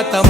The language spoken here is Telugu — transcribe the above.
gata